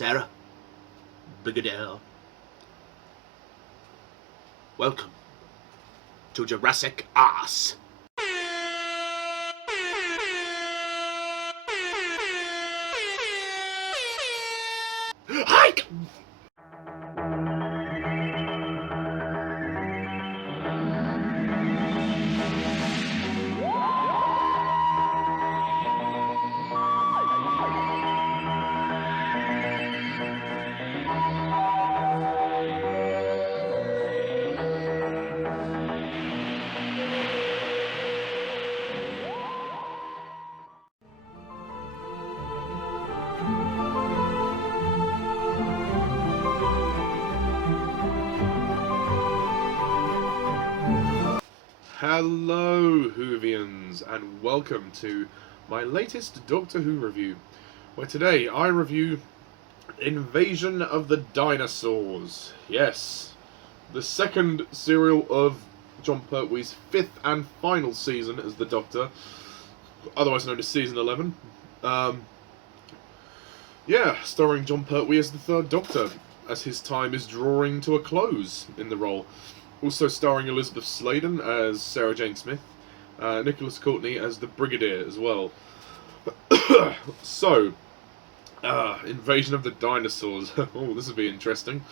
Sarah, Brigadier, welcome to Jurassic Arse. Hike! Hello Whovians, and welcome to my latest Doctor Who review, where today I review Invasion of the Dinosaurs. Yes, the second serial of Jon Pertwee's fifth and final season as the Doctor, otherwise known as Season 11. Starring Jon Pertwee as the third Doctor, as his time is drawing to a close in the role. Also starring Elizabeth Sladen as Sarah Jane Smith, Nicholas Courtney as the Brigadier as well. So, Invasion of the Dinosaurs. Oh, this will be interesting.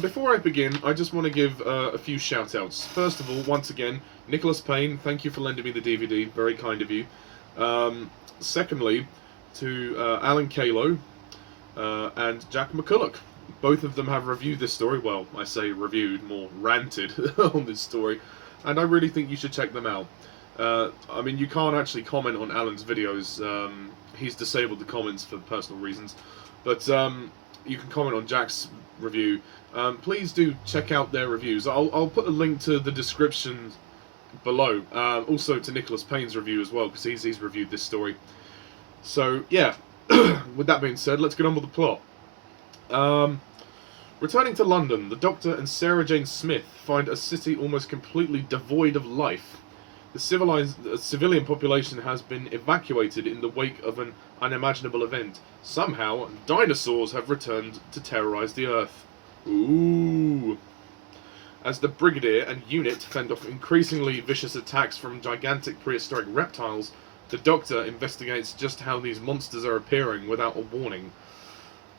Before I begin, I just want to give a few shout-outs. First of all, once again, Nicholas Payne, thank you for lending me the DVD, very kind of you. Secondly, to Alan Kalo and Jack McCulloch. Both of them have reviewed this story. Well, I say reviewed, more ranted on this story. And I really think you should check them out. I mean, you can't actually comment on Alan's videos. He's disabled the comments for personal reasons. But you can comment on Jack's review. Please do check out their reviews. I'll put a link to the description below. Also to Nicholas Payne's review as well, because he's reviewed this story. So, yeah. With that being said, let's get on with the plot. Returning to London, the Doctor and Sarah Jane Smith find a city almost completely devoid of life. The civilian population has been evacuated in the wake of an unimaginable event. Somehow, dinosaurs have returned to terrorize the Earth. Ooh. As the Brigadier and unit fend off increasingly vicious attacks from gigantic prehistoric reptiles, the Doctor investigates just how these monsters are appearing without a warning.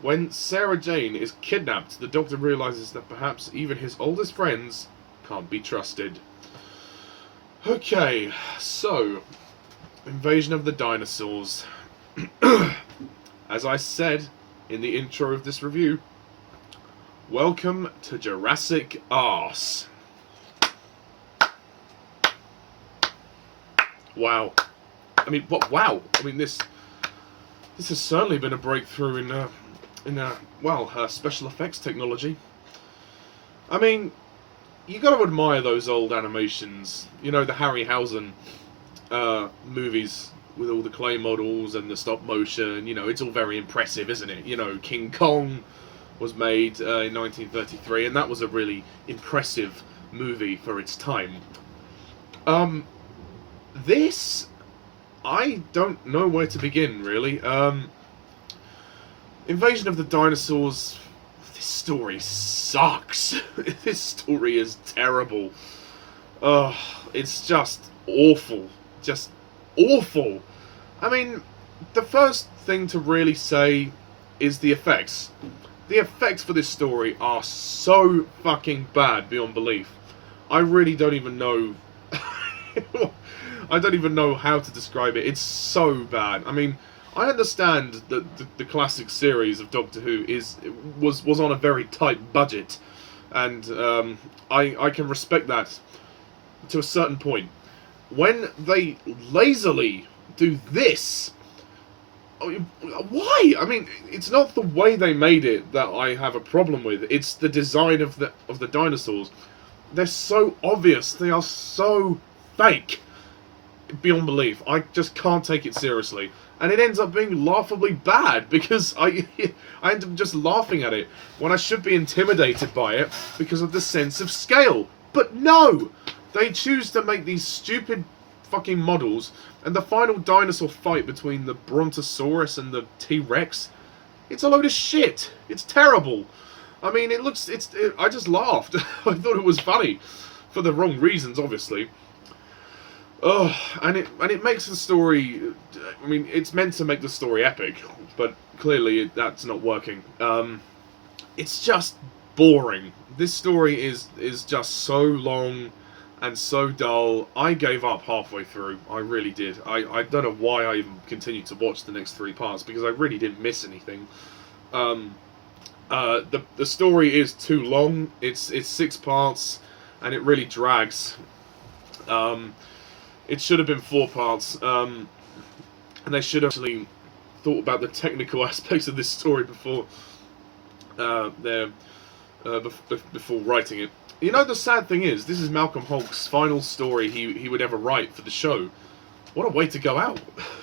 When Sarah Jane is kidnapped, the Doctor realizes that perhaps even his oldest friends can't be trusted. Okay, so, Invasion of the Dinosaurs. As I said in the intro of this review, welcome to Jurassic Arse. Wow. I mean, what? Wow. I mean, this has certainly been a breakthrough in special effects technology. I mean, you got to admire those old animations. You know, the Harryhausen movies with all the clay models and the stop motion. You know, it's all very impressive, isn't it? You know, King Kong was made in 1933, and that was a really impressive movie for its time. This, I don't know where to begin, really. Invasion of the Dinosaurs, this story sucks. This story is terrible. It's just awful. Just awful. I mean, the first thing to really say is the effects. The effects for this story are so fucking bad beyond belief. I really don't even know... I don't even know how to describe it. It's so bad. I mean, I understand that the classic series of Doctor Who was on a very tight budget, and I can respect that to a certain point. When they lazily do this, why? I mean, it's not the way they made it that I have a problem with. It's the design of the dinosaurs. They're so obvious. They are so fake beyond belief. I just can't take it seriously. And it ends up being laughably bad, because I end up just laughing at it when I should be intimidated by it because of the sense of scale. But no! They choose to make these stupid fucking models, and the final dinosaur fight between the Brontosaurus and the T-Rex It's a load of shit. It's terrible. I mean, I just laughed. I thought it was funny, for the wrong reasons, obviously. Oh, and it makes the story. I mean, it's meant to make the story epic, but clearly that's not working. It's just boring. This story is just so long and so dull. I gave up halfway through. I really did. I don't know why I even continued to watch the next 3 parts, because I really didn't miss anything. The story is too long. It's 6 parts, and it really drags. It should have been 4 parts, and they should have actually thought about the technical aspects of this story before before writing it. You know, the sad thing is, this is Malcolm Hulke's final story he would ever write for the show. What a way to go out!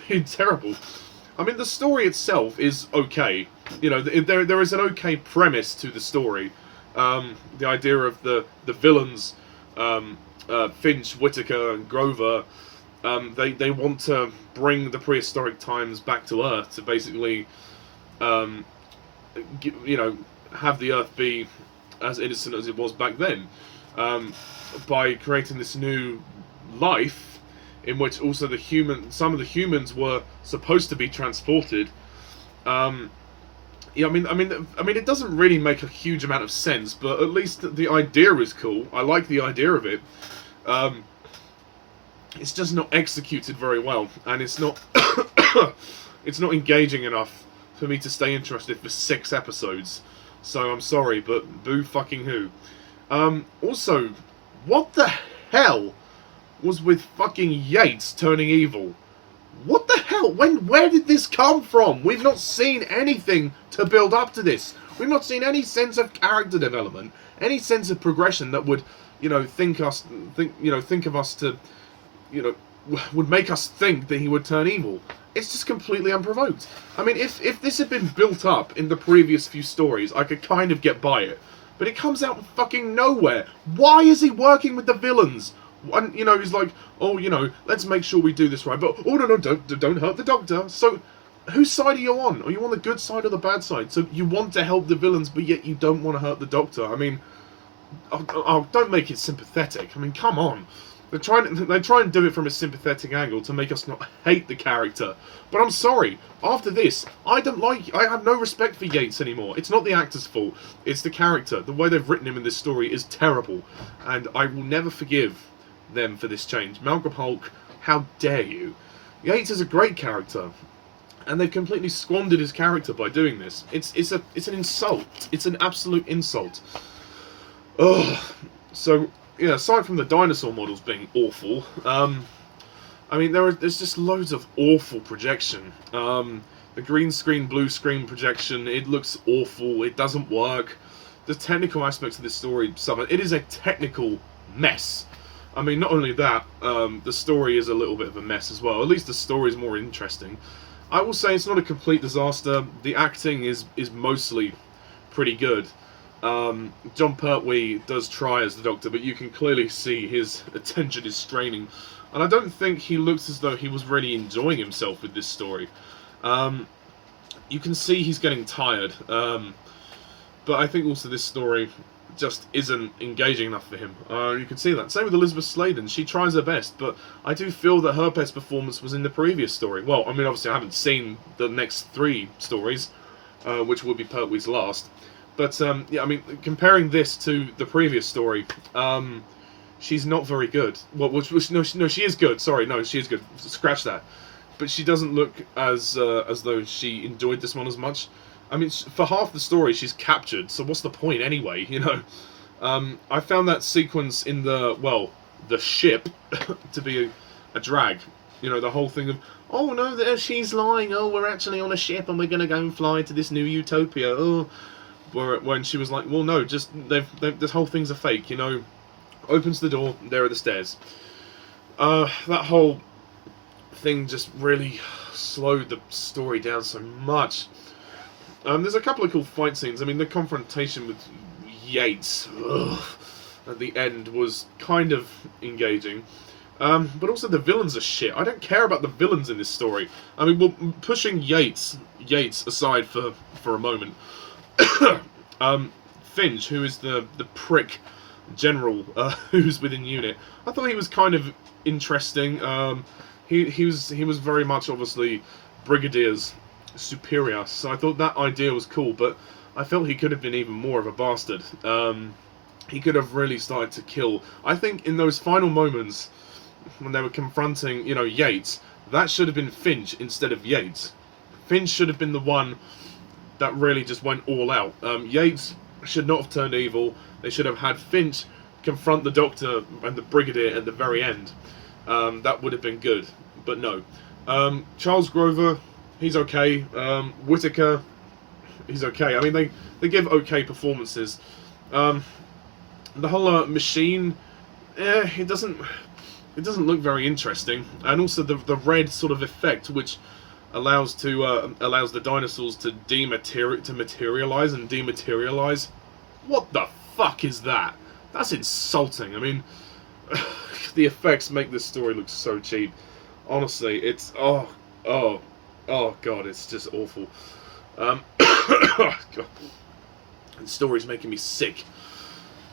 It's terrible. I mean, the story itself is okay. You know, there is an okay premise to the story. The idea of the villains, Finch, Whitaker, and Grover, they want to bring the prehistoric times back to Earth to basically, you know, have the Earth be as innocent as it was back then, by creating this new life in which also some of the humans were supposed to be transported. Yeah, I mean, it doesn't really make a huge amount of sense, but at least the idea is cool. I like the idea of it. It's just not executed very well, and it's not it's not engaging enough for me to stay interested for 6 episodes. So I'm sorry, but boo fucking who. Also, what the hell was with fucking Yates turning evil? What the hell? Where did this come from? We've not seen anything to build up to this. We've not seen any sense of character development, any sense of progression that would, you know, think of us to, you know, would make us think that he would turn evil. It's just completely unprovoked. I mean, if this had been built up in the previous few stories, I could kind of get by it. But it comes out of fucking nowhere. Why is he working with the villains? And, you know, he's like, oh, you know, let's make sure we do this right. But, oh, no, don't hurt the Doctor. So, whose side are you on? Are you on the good side or the bad side? So, you want to help the villains, but yet you don't want to hurt the Doctor. I mean, don't make it sympathetic. I mean, come on. They try and do it from a sympathetic angle to make us not hate the character. But I'm sorry, after this, I have no respect for Yates anymore. It's not the actor's fault, it's the character. The way they've written him in this story is terrible, and I will never forgive them for this change. Malcolm Hulke, how dare you? Yates is a great character, and they've completely squandered his character by doing this. It's an insult. It's an absolute insult. Ugh. So, yeah, aside from the dinosaur models being awful, I mean, there's just loads of awful projection. The green screen, blue screen projection, it looks awful, it doesn't work. The technical aspects of this story suffer. It is a technical mess. I mean, not only that, the story is a little bit of a mess as well. At least the story is more interesting. I will say it's not a complete disaster. The acting is mostly pretty good. John Pertwee does try as the Doctor, but you can clearly see his attention is straining. And I don't think he looks as though he was really enjoying himself with this story. You can see he's getting tired. But I think also this story just isn't engaging enough for him. You can see that. Same with Elizabeth Sladen. She tries her best, but I do feel that her best performance was in the previous story. Well, I mean, obviously I haven't seen the next 3 stories, which will be Pertwee's last. But, yeah, I mean, comparing this to the previous story, she's not very good. Well, no, she is good. Sorry, no, she is good. Scratch that. But she doesn't look as though she enjoyed this one as much. I mean, for half the story, she's captured, so what's the point anyway, you know? I found that sequence in the ship, to be a drag. You know, the whole thing of, oh, no, there she's lying. Oh, we're actually on a ship and we're going to go and fly to this new utopia. Oh, when she was like, well, no, just, this whole thing's a fake, you know? Opens the door, there are the stairs. That whole thing just really slowed the story down so much. There's a couple of cool fight scenes. I mean, the confrontation with Yates at the end was kind of engaging. But also the villains are shit. I don't care about the villains in this story. I mean, well, pushing Yates aside for a moment. Finch, who is the prick general who's within unit, I thought he was kind of interesting. He was very much obviously Brigadier's superior, so I thought that idea was cool. But I felt he could have been even more of a bastard. He could have really started to kill. I think in those final moments when they were confronting, Yates, that should have been Finch instead of Yates. Finch should have been the one that really just went all out. Yates should not have turned evil. They should have had Finch confront the Doctor and the Brigadier at the very end. That would have been good, but no. Charles Grover, he's okay. Whittaker, he's okay. I mean, they give okay performances. The whole machine, it doesn't look very interesting, and also the red sort of effect, which allows the dinosaurs to materialize and dematerialize. What the fuck is that? That's insulting. I mean, the effects make this story look so cheap. Honestly, it's oh god, it's just awful. God. The story's making me sick.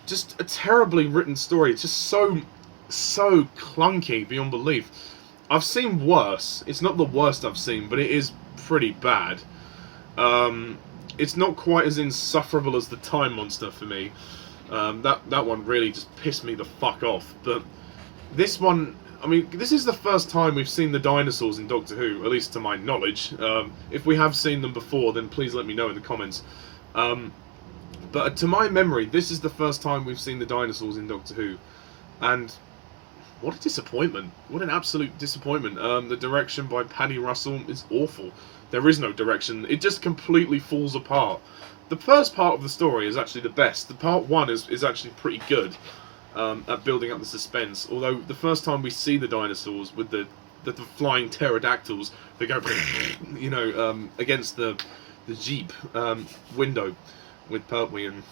Just a terribly written story. It's just so clunky beyond belief. I've seen worse. It's not the worst I've seen, but it is pretty bad. It's not quite as insufferable as the Time Monster for me. That one really just pissed me the fuck off. But this one, I mean, this is the first time we've seen the dinosaurs in Doctor Who, at least to my knowledge. If we have seen them before, then please let me know in the comments. But to my memory, this is the first time we've seen the dinosaurs in Doctor Who. And what a disappointment. What an absolute disappointment. The direction by Paddy Russell is awful. There is no direction. It just completely falls apart. The first part of the story is actually the best. The part one is actually pretty good at building up the suspense. Although the first time we see the dinosaurs with the flying pterodactyls, they go, against the Jeep window with Pertwee and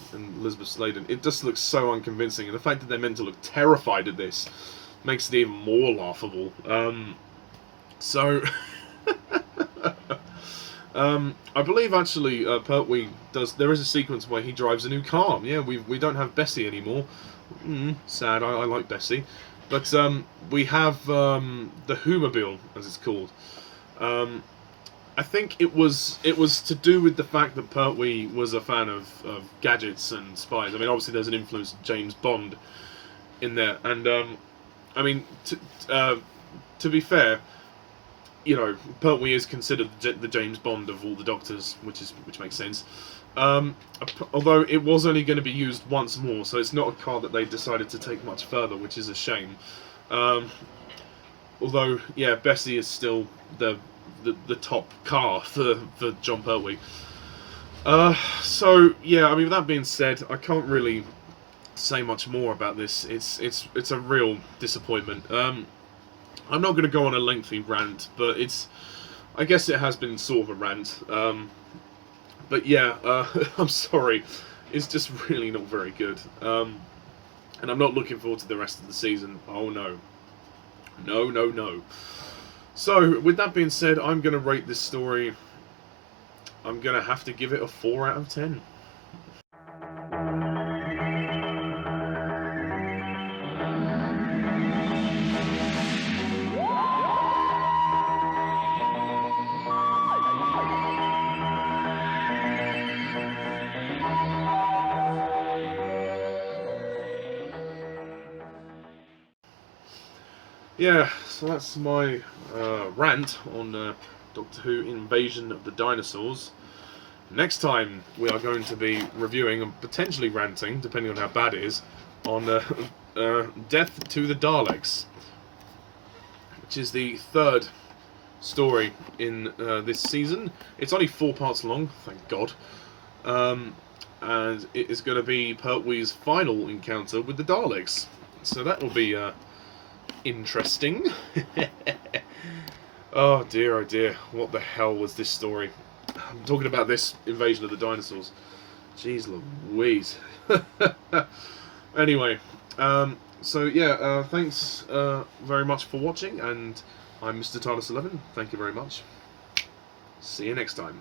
Elizabeth Sladen. It just looks so unconvincing. And the fact that they're meant to look terrified at this makes it even more laughable. I believe actually Pertwee does. There is a sequence where he drives a new car. Yeah, we don't have Bessie anymore. Sad. I like Bessie, but we have the Whomobile, as it's called. I think it was to do with the fact that Pertwee was a fan of gadgets and spies. I mean, obviously there's an influence of James Bond in there, and I mean, to be fair, Pertwee is considered the James Bond of all the Doctors, which makes sense. Although it was only going to be used once more, so it's not a car that they decided to take much further, which is a shame. Although, yeah, Bessie is still the top car for John Pertwee. So yeah, I mean, with that being said, I can't really say much more about this. It's a real disappointment. I'm not going to go on a lengthy rant, but I guess it has been sort of a rant. But yeah, I'm sorry. It's just really not very good. And I'm not looking forward to the rest of the season. Oh no. No. So, with that being said, I'm going to rate this story. I'm going to have to give it a 4 out of 10. Yeah, so that's my rant on Doctor Who Invasion of the Dinosaurs. Next time we are going to be reviewing and potentially ranting, depending on how bad it is, on Death to the Daleks, which is the third story in this season. It's only 4 parts long, thank God. And it is going to be Pertwee's final encounter with the Daleks. So that will be interesting. Oh dear, what the hell was this story? I'm talking about this Invasion of the Dinosaurs. Jeez Louise. Anyway, So yeah, thanks very much for watching, and I'm Mr. TARDIS11. Thank you very much. See you next time.